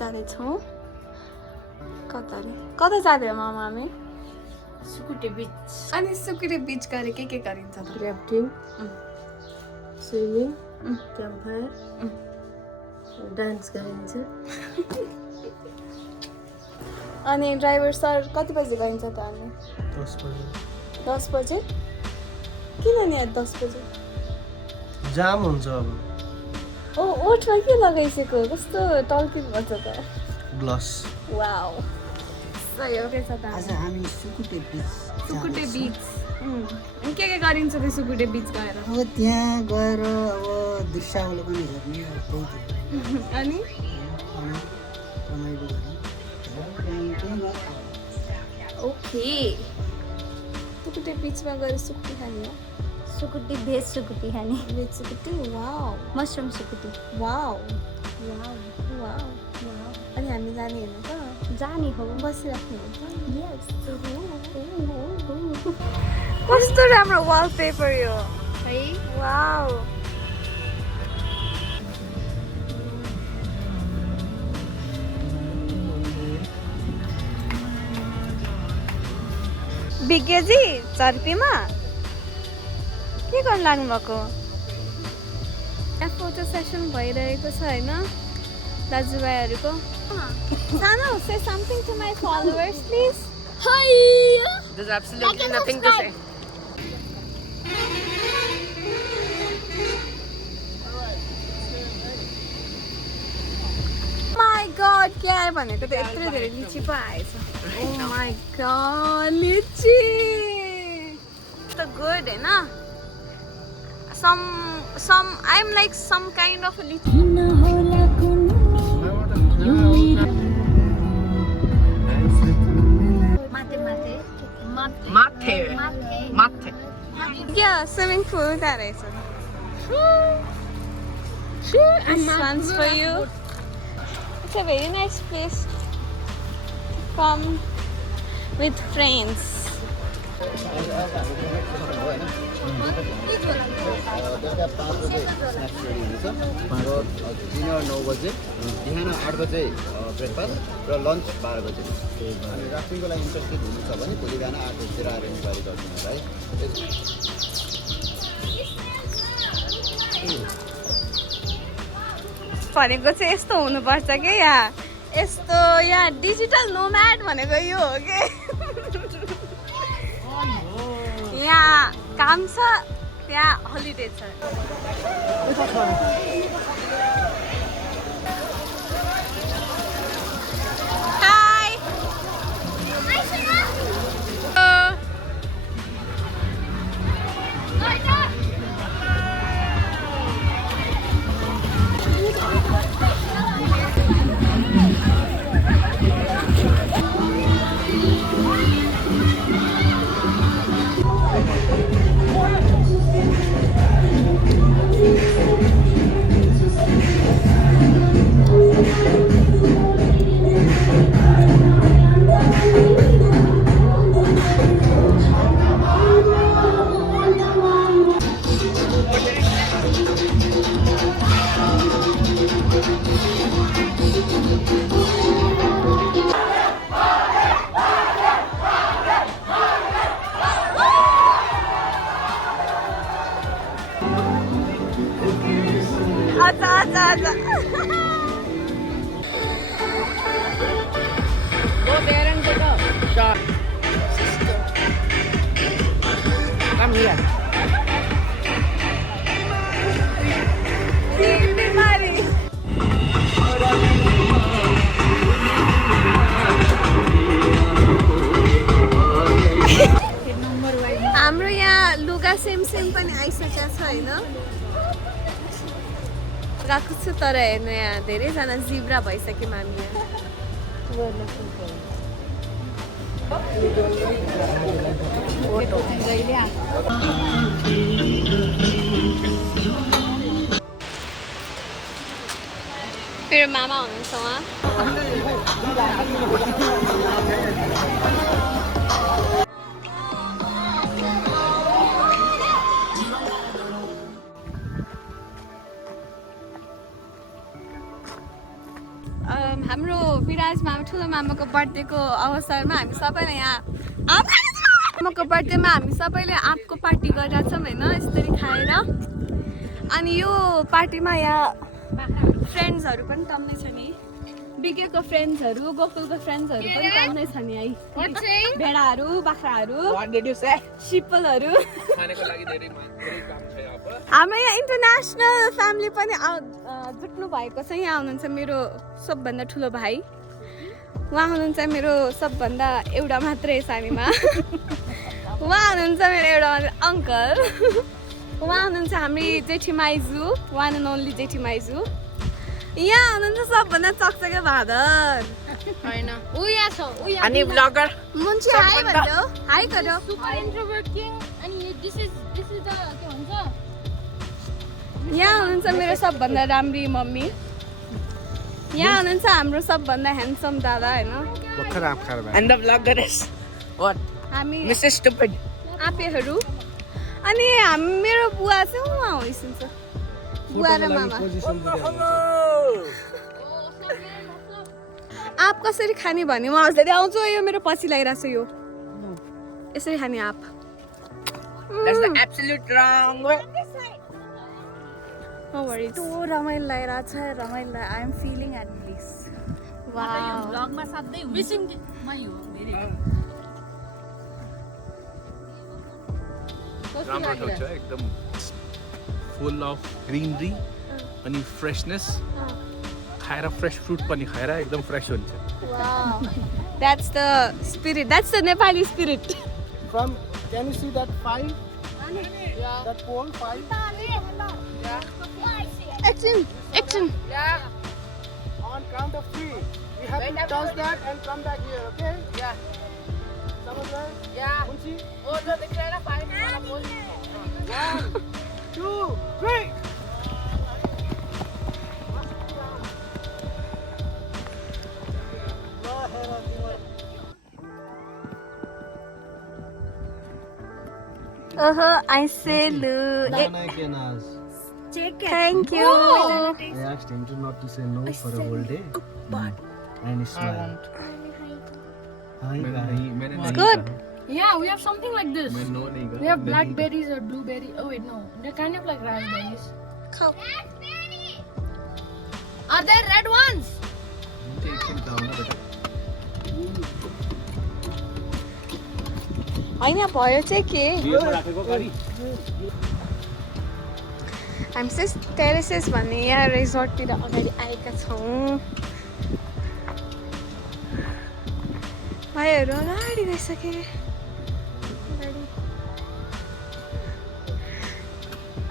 जाँदैछौँ कतारी कता जाँदै हो मामा हामी Sukute Beach. अनि सुकुटे बीच गएर के गरिन्छ त Rafting. Swimming. Campfire. Dance गरिन्छ. अनि ड्राइभर सर कति बजे गइन्छ त अनि 10 बजे किन नि 10 बजे जाम हुन्छ अब ओ ओठमा के लगाइसक्यो कस्तो टल्कित भन्छ त ग्लास वाउ सही हो के छ त आज हामी सुकुटे बीच. सुकुटे बीच अनि के गरिन्छ त्यो सुकुटे बीच गएर अब त्यहाँ गएर अब दृश्यावलोकन हेर्ने त्यही अनि रमाइलो गर्ने. ओके सुकुटे बीचमा गएर सुकुटी खाने हो सुकुटी भेज सुकुटी खाने veg सुकुटी wow mushroom सुकुटी wow wow wow अनि हामी जाने होइन त जाने हो बसिराख्नु हुन्छ यस कस्तो राम्रो वालपेपर यो है वाउ विज्ञजी चर्पीमा के गर्नु लाग्नु भएको यहाँ फोटो सेसन भइरहेको छ होइन दाजुभाइहरूको सानो say something to my followers please hi There's absolutely nothing to say. my god के आयो भनेको त यत्रो धेरै लिची पो आएछ oh my god लिची त गुड हैन some I'm like some kind of a lychee Mate. yeah swimming pool that is this one's for you it's a very nice place to come with friends बेलुका 5 बजे snacks ready हुनेछ र dinner 9 बजे बिहान 8 बजे breakfast र lunch 12 बजे अनि राफ्टिङको लागि इन्ट्रेस्टेड हुनुहुन्छ भने भोलि बिहान 8 बजेतिर आएर इन्क्वायरी गरिदिनुहोस् है भनेको चाहिँ यस्तो हुनुपर्छ के यस्तो यहाँ डिजिटल नोम्याड भनेको यो हो के यहाँ काम छ त्यहाँ हलिडे छ हाई आजा Go there and take a shot. Come here. हाम्रो यहाँ लुगा सेम पनि आइसकेको छ होइन गएको छु तर हेर्नु यहाँ धेरैजना जिब्रा भइसक्यौँ हामी यहाँ मेरो मामा हुनुहुन्छ उहाँ हाम्रो ठुलो मामाको बर्थडेको अवसरमा हामी सबैले यहाँ मामाको बर्थडेमा हामी सबैले आँपको पार्टी गरिरहेको छौँ होइन यसरी खाएर। अनि यो पार्टीमा यहाँ फ्रेन्ड्सहरू पनि टन्नै छ नि, बिकेको फ्रेन्ड्सहरू, गोकुलको फ्रेन्ड्सहरू पनि टन्नै छ नि है, भेडाहरू, बाख्राहरू, सिपलहरू। हाम्रो यहाँ इन्टरनेसनल फ्यामिली पनि जुट्नु भएको छ। यहाँ हुनुहुन्छ मेरो सबभन्दा ठुलो भाइ, उहाँ हुनुहुन्छ मेरो सबभन्दा एउटा मात्रै सानीमा, उहाँ हुनुहुन्छ मेरो एउटा मात्रै अङ्कल, उहाँ हुनुहुन्छ हामी जेठी माइजू, वान एन्ड ओन्ली जेठी माइजू। यहाँ हुनुहुन्छ सबभन्दा चकचके भादर होइन अनि ब्लगर मुन्ची। हाई भन्यो, हाई गर्यो। यहाँ हुनुहुन्छ मेरो सबभन्दा राम्री मम्मी, यहाँ हुनुहुन्छ हाम्रो सबभन्दा ह्यान्डसम दादा होइन। हामी आपेहरू। अनि मेरो बुवा चाहिँ उहाँ होइसिन्छ, बुवा र मामा। आप कसरी खाने भने म हजुरले आउँछु, यो मेरो पछि लागिरहेको छ, यो यसरी खाने आप। कस्तो रमाइलो लागिरहेछ, रमाइलो। I am feeling at peace. ब्लगमा साथै मिसिङ मै हो धेरै राम्रो ठाउँ छ एकदम, फुल अफ ग्रिनरी अनि फ्रेशनेस। खाएर फ्रेश फ्रुट पनि खाएर एकदम फ्रेश हुन्छ। Wow, that's the spirit. That's the Nepali spirit. From, can you see that 5? Yeah. That pole 5? Yeah. Action, action. Yeah. On count of 3, we have to touch that and come back here, okay? Yeah. Someone there? Yeah. Munchi? Oh, no, the Krana 5. 1, 2, 3. I say Lu. Thank you. I asked him to not to say no for a whole day. And he smiled. Hi, It's good. Yeah, we have something like this. We have blackberries or blueberry. Oh wait, no, they're kind of like raspberries. Are there red ones? होइन भयो चाहिँ के हामी चाहिँ terraces भन्ने यहाँ रिजोर्टतिर अगाडि आएका छौँ। भाइहरू अगाडि गइसके,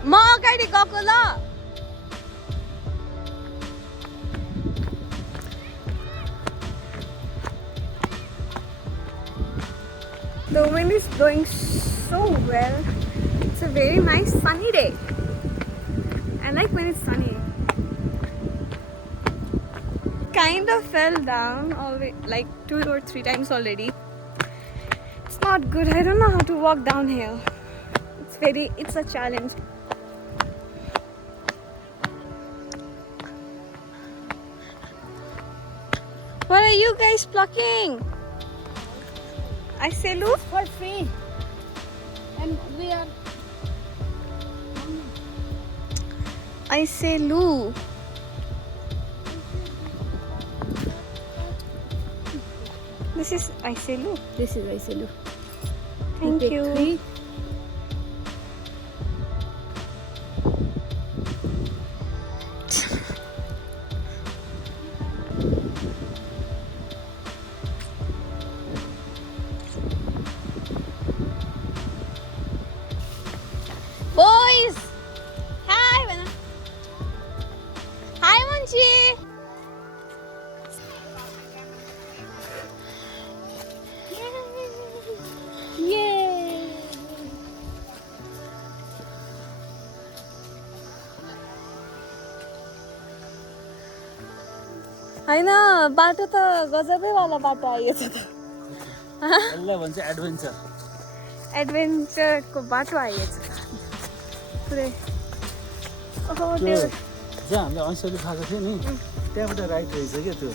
म अगाडि गएको ल। The wind is blowing so well. It's a very nice sunny day. I like when it's sunny. Kind of fell down like 2 or 3 times already. It's not good. I don't know how to walk downhill. It's a challenge. What are you guys plucking? I say Lu? For free. And we are. I say Lu. This is I say Lu. This is Aiselu. Thank you. Boys! Hi, Vana. Hi, Munchi. Yay! हैन बाटो त गजबै वाला बाटो आइएछ त। यसलाई भन्छ adventure. एडभेन्चरको बाटो आइएछ त पुरै। ओहो त्यो जहाँ हामीले ऐसली खाएको थियो नि त्यहाँबाट राइट रहेछ क्या त्यो।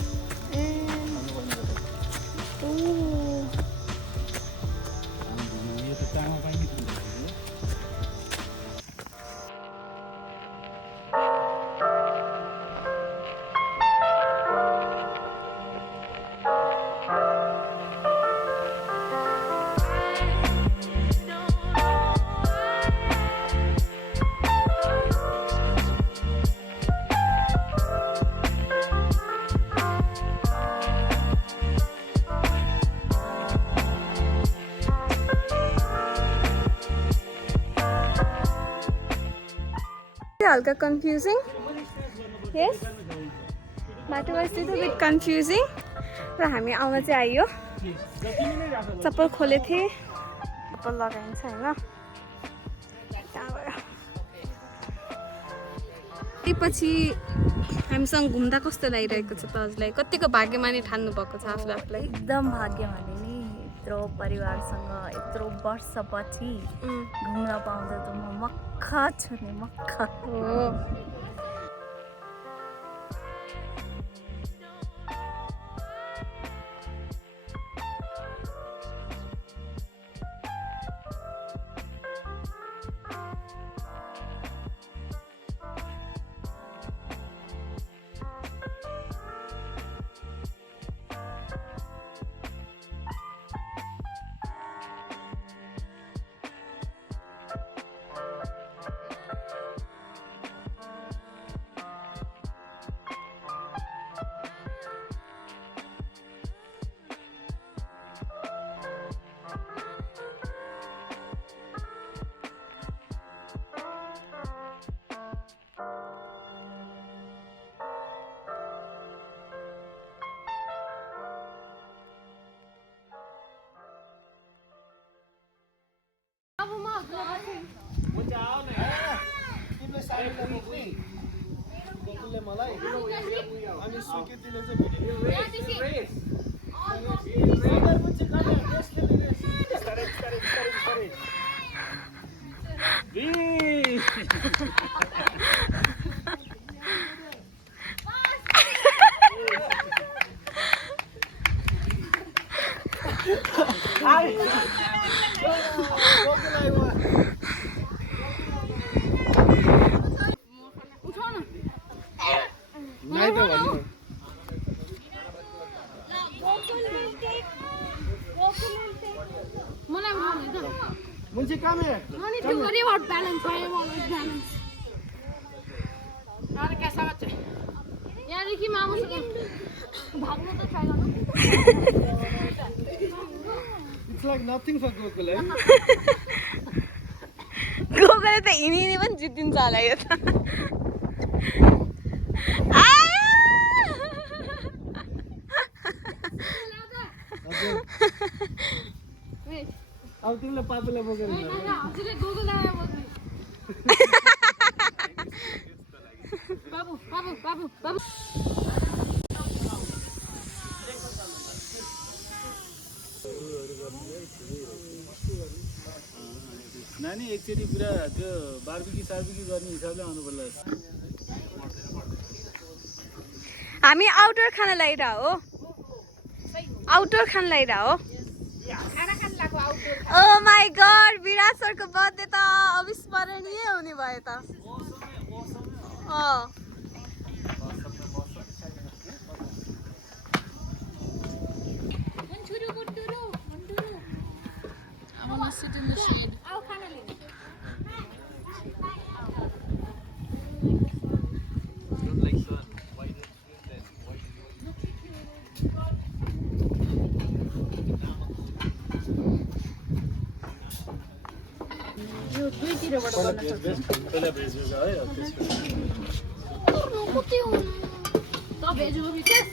हल्का कन्फ्युजिङ यस बाटो वाज लिटल बिट कन्फ्युजिङ र हामी आउन चाहिँ आइयो चप्पल खोलेको थिएँ चप्पल लगाइन्छ होइन त्यहाँबाट त्यसपछि हामीसँग घुम्दा कस्तो लागिरहेको छ त हजुरलाई कतिको भाग्यमानी ठान्नु भएको छ आफूले आफूलाई एकदम भाग्यमानी नि यत्रो परिवारसँग यत्रो वर्षपछि घुम्न पाउँदा त म मक्ख छु नि मक्ख हो तिमीले साडीले बोक्ने गोकुलले मलाई अनि सुकेतीले चाहिँ Munchi, come here. No need to worry about balance. I am always balanced. और कैसा बच्चे? यार देखिए मामू से भागने तो try करो. It's like nothing for Gokul, eh? Gogle त हिँडी पनि जित्दिन्छ होला यो त अब तिमीले पापुलाई बोकेर हजुरले गोगल आयो बोल्नु. बाबु बाबु बाबु बाबु नानी एकचोटि पुरा त्यो बारबिक्यू सारबिक्यू गर्ने हिसाबले आउनु पर्ला. हामी आउटडोर खान लागिरह हो आउटडोर खान लागिरह हो ओ माई गॉड विराट सरको बर्थडे त अविस्मरणीय हुने भयो त I want to sit in the shade. पहिला भेज भेज है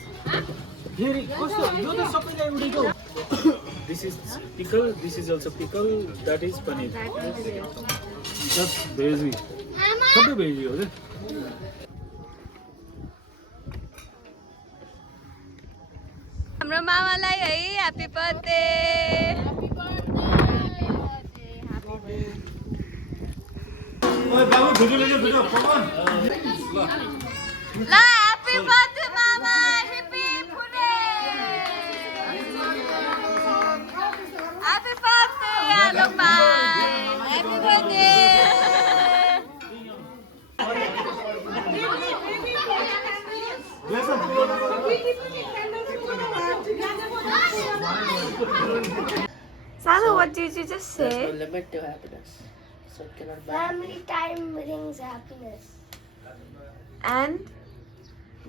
फेरि कस्तो यो त सबैलाई उडेको This is pickle, this is also pickle, that is paneer. Just veggie. सबै भेजी हो क्या. हाम्रो मामालाई है ह्यापी बर्थडे ओए बाबु भिडियो ले भिडियो पवन ल ह्यापी बर्थडे मामा ह्यापी फुडे ह्यापी बर्थडे आलोक भाइ happy birthday Salo, what did you just say? There's no limit to happiness, so it cannot buy. Family time brings happiness. And?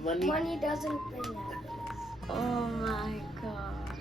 Money Money doesn't bring happiness. Oh my god.